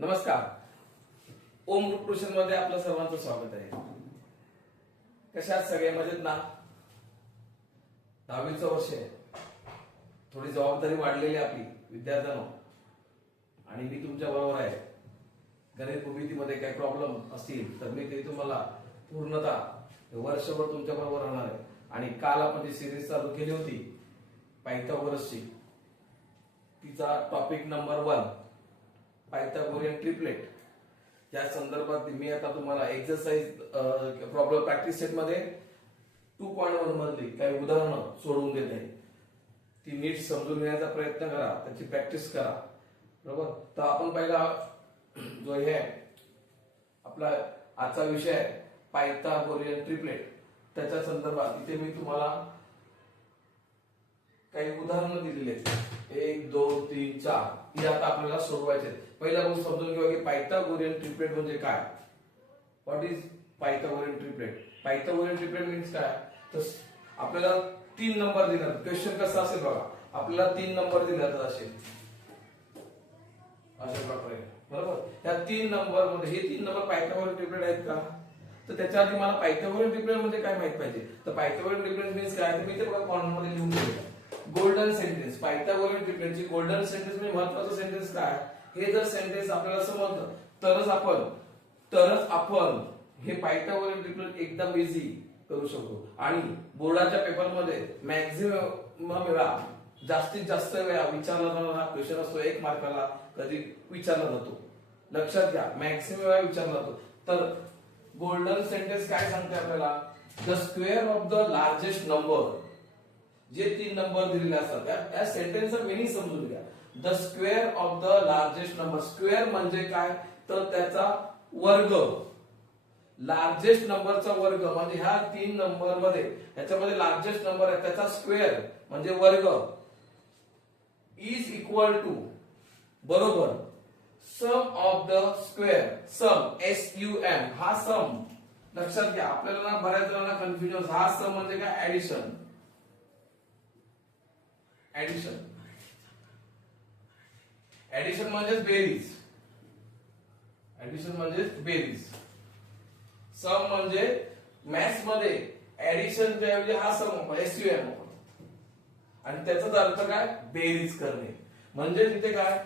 नमस्कार. ओम group tuition मध्ये आपलं सर्वांचं स्वागत आहे. कशात सगळे मजेत ना? 10वीचं वर्ष आहे. थोडी जबाबदारी वाढलेली आपली विद्यार्थ्यांनो, आणि मी तुमच्या बरोबर आहे. गणित भूमितीमध्ये काही प्रॉब्लेम असतील तर मी ते तुम्हाला पूर्णतः वर्षभर तुमच्या बरोबर राहणार आहे. आणि काल आपण जी सिरीज चालू केली होती पायथागोरसची, तिचा टॉपिक नंबर 1 पायथागोरियन ट्रिपलेट, या संदर्भात मी आता तुम्हाला एक्सरसाइज प्रॉब्लेम प्रॅक्टिस सेट मध्ये 2.1 मधली काही उदाहरणं सोडवून देत आहे. ती नीट समजून घेण्याचा प्रयत्न करा, त्याची प्रॅक्टिस करा. बरोबर? तर आपण पहिला जो हे आपला आजचा विषय आहे पायथागोरियन ट्रिपलेट, त्याच्या संदर्भात इथे मी तुम्हाला काही उदाहरणं दिलेली आहेत. 1 2 3 4 ही आता आपल्याला सोडवायचे. पहिला गोष्ट समजून घेऊया की पायथागोरियन ट्रिपलेट म्हणजे काय. What is Pythagorean triplet? Pythagorean triplet means काय? तर आपल्याला 3 नंबर दिलेत. क्वेश्चन कसा असेल बघा, आपल्याला 3 नंबर दिलेत असेल अशा प्रकारे. बरोबर? या 3 नंबर मध्ये हे 3 नंबर पायथागोरियन ट्रिपलेट आहेत का? तर त्याच्या आधी मला पायथागोरियन ट्रिपलेट म्हणजे काय माहित पाहिजे. तर पायथागोरियन ट्रिपलेट मीन्स काय ते मी ते बघा कॉर्नर मध्ये लिहून ठेवलं. Golden sentence. पायथागोरियन ट्रिपलेटची गोल्डन सेंटेन्स म्हणजे महत्त्वाचं सेंटेन्स काय, हे जर सेंटेन्स आपल्याला समजलं तरच आपण हे पायथागोरियन ट्रिपलेट एकदम इझी करू शकतो. आणि बोर्डाच्या पेपर मध्ये मॅक्झिमम वेळा, जास्तीत जास्त वेळा विचारला जाणारा क्वेश्चन असतो 1 मार्काला, कधी विचारला जातो. लक्षात घ्या, मॅक्झिमम वेळा विचारला जातो. तर गोल्डन सेंटेन्स काय सांगते आपल्याला, the square of the largest number. जे 3 नंबर दिलेले असतात त्या सेंटेन्सचा मिनिंग समजून घ्या. The square of the largest number. Square म्हणजे काय, तर त्याचा वर्ग. लार्जेस्ट नंबरचा वर्ग म्हणजे ह्या 3 नंबर मध्ये याच्यामध्ये लार्जेस्ट नंबर आहे त्याचा स्क्वेअर म्हणजे वर्ग इज इक्वल टू बरोबर sum of the square. Sum SUM हा सम. लक्षात घ्या, आपल्याला ना बऱ्याच जणांना कन्फ्युजन. हा सम म्हणजे काय, ऍडिशन. ऍडिशन म्हणजेच बेरीज. ऍडिशन म्हणजेच बेरीज. सम म्हणजे मॅथ्स मध्ये ऍडिशन च्या ऐवजी हा सम SUM आणि त्याचाच अर्थ काय, बेरीज करणे. म्हणजे तिथे काय,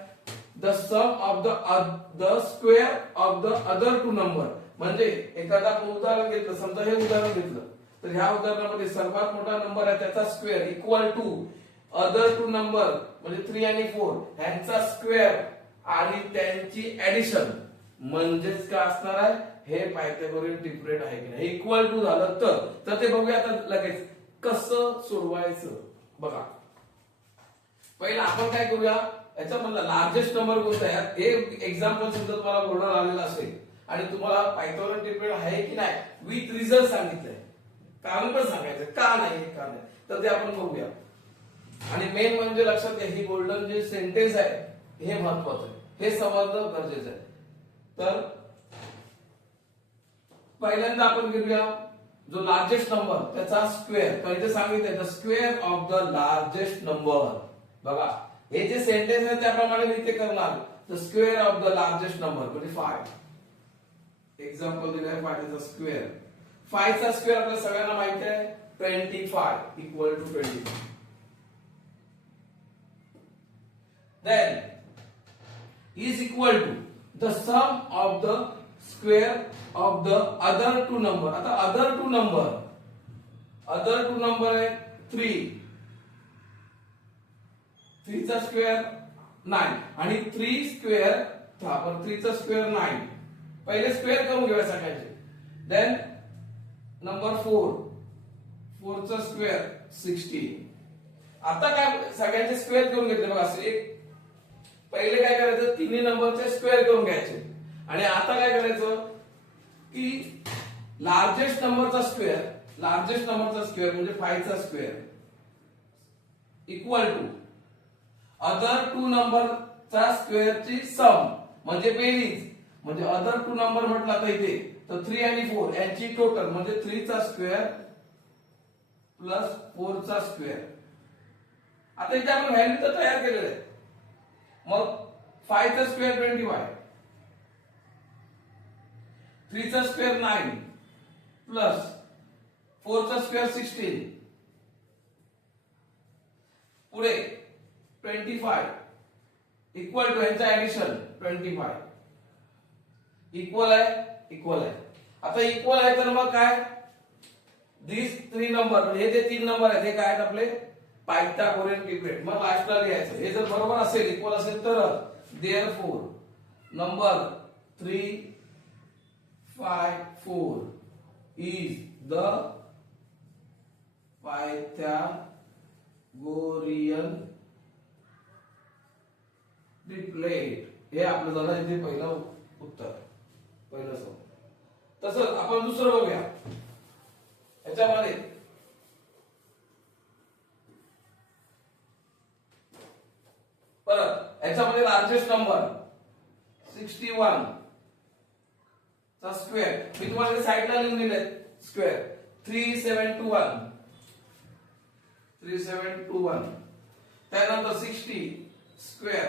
the sum of the square of the other 2 number. म्हणजे एखादा आपण उदाहरण घेतलं, समजा हे उदाहरण घेतलं, तर ह्या उदाहरणामध्ये सर्वात मोठा नंबर आहे त्याचा square equal to other 2 number म्हणजे 3 आणि 4 ह्यांचा स्क्वेअर आणि त्यांची ऍडिशन. म्हणजेच काय असणार आहे, हे पायथागोरियन ट्रिपलेट आहे की नाही. इक्वल टू झालं तर ते बघूया आता लगेच कसं सोडवायचं. बघा, पहिला आपण काय करूया, याच्यामधला लार्जेस्ट नंबर कोणता आहे हे एक्झाम्पल सुद्धा तुम्हाला बोर्डावर आलेला असेल आणि तुम्हाला पायथागोरियन ट्रिपलेट आहे की नाही विथ रिझल्ट सांगितलंय. कारण पण सांगायचं का नाही, का नाही, तर ते आपण बघूया. आणि मेन म्हणजे लक्षात घ्या, ही गोल्डन जे सेंटेन्स आहे हे महत्वाचं आहे, हे समजणं गरजेचं आहे. तर पहिल्यांदा आपण घेऊया जो लार्जेस्ट नंबर त्याचा स्क्वेअर. तर इथे सांगितलंय the square of the largest number. बघा, हे जे सेंटेन्स आहे त्याप्रमाणे मी ते करणार. The square of the largest number म्हणजे 5. एक्झाम्पल दिलंय 5 चा स्क्वेअर. 5 चा स्क्वेअर आपल्याला सगळ्यांना माहिती आहे 25 equal to 25. Then is equal to the sum of the square of the other 2 number. आता other 2 number आहे 3. 3 चा स्क्वेअर 9 आणि 3 स्क्वेअर आपण 3 चा स्क्वेअर 9. पहिले स्क्वेअर करून घेऊया सगळ्यांचे. देन नंबर 4 चा स्क्वेअर 16. आता काय सगळ्यांचे स्क्वेअर करून घेतले बघा. एक पहिले काय करायचं, तिन्ही नंबरचे स्क्वेअर करून घ्यायचे. आणि आता काय करायचं की लार्जेस्ट नंबरचा स्क्वेअर म्हणजे 5 चा स्क्वेअर इक्वल टू अदर 2 नंबरचा स्क्वेअरची सम म्हणजे बेरीज. म्हणजे अदर 2 नंबर म्हटला तर इथे तर 3 आणि 4 यांची टोटल म्हणजे 3 चा स्क्वेअर प्लस 4 चा स्क्वेअर. आता इथे आपण व्हॅल्यू तर तयार केलेलं आहे. मग 5 चा स्क्वेअर 25 3 चा स्क्वेअर 9 प्लस 4 चा स्क्वेअर 16 पुढे 25 इक्वल टू यांचा ऍडिशन 25 इक्वल आहे आता इक्वल आहे तर मग काय दिस 3 नंबर हे जे 3 नंबर आहेत हे काय आहेत आपले पायथागोरियन ट्रिपलेट मग लास्टला लिहायचं हे जर बरोबर असेल इक्वल असेल तर therefore number 3 5 4 is the Pythagorean triplet हे आपलं झालं इथे पहिलं उत्तर पहिलं सम तसंच आपण दुसरं बघूया याच्यामध्ये परत याच्यामध्ये लार्जेस्ट नंबर 61 चा स्क्वेअर मी तुम्हाला साइडला लिहून दिले स्क्वेअर 3721 त्यानंतर 60 स्क्वेअर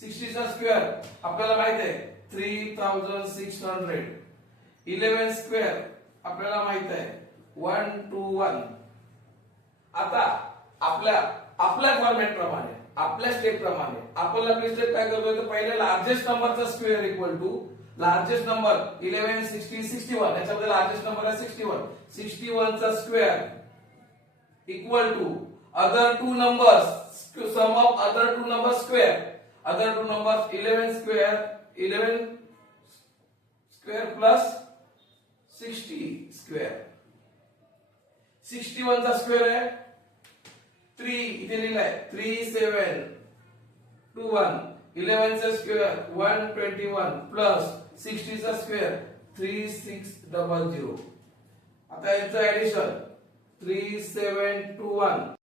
60 चा स्क्वेअर आपल्याला माहित आहे 3600 11 स्क्वेअर आपल्याला माहित आहे 121 आता आपल्या फॉर्मॅट प्रमाणे आपल्या स्टेप प्रमाणे आपण आपली स्टेप काय करतोय तर पहिले लार्जेस्ट नंबरचा square equal to largest number 11 60 61 याच्यामध्ये लार्जेस्ट नंबर आहे 61 चा square equal to other two numbers sum of other two numbers square other two numbers 11 square plus 60 square 61 चा स्क्वेअर आहे 3 इथे लिहिलाय 3721 11 चा स्क्वेअर 121 प्लस 60 चा स्क्वेअर 3600 आता याचं ऍडिशन 3721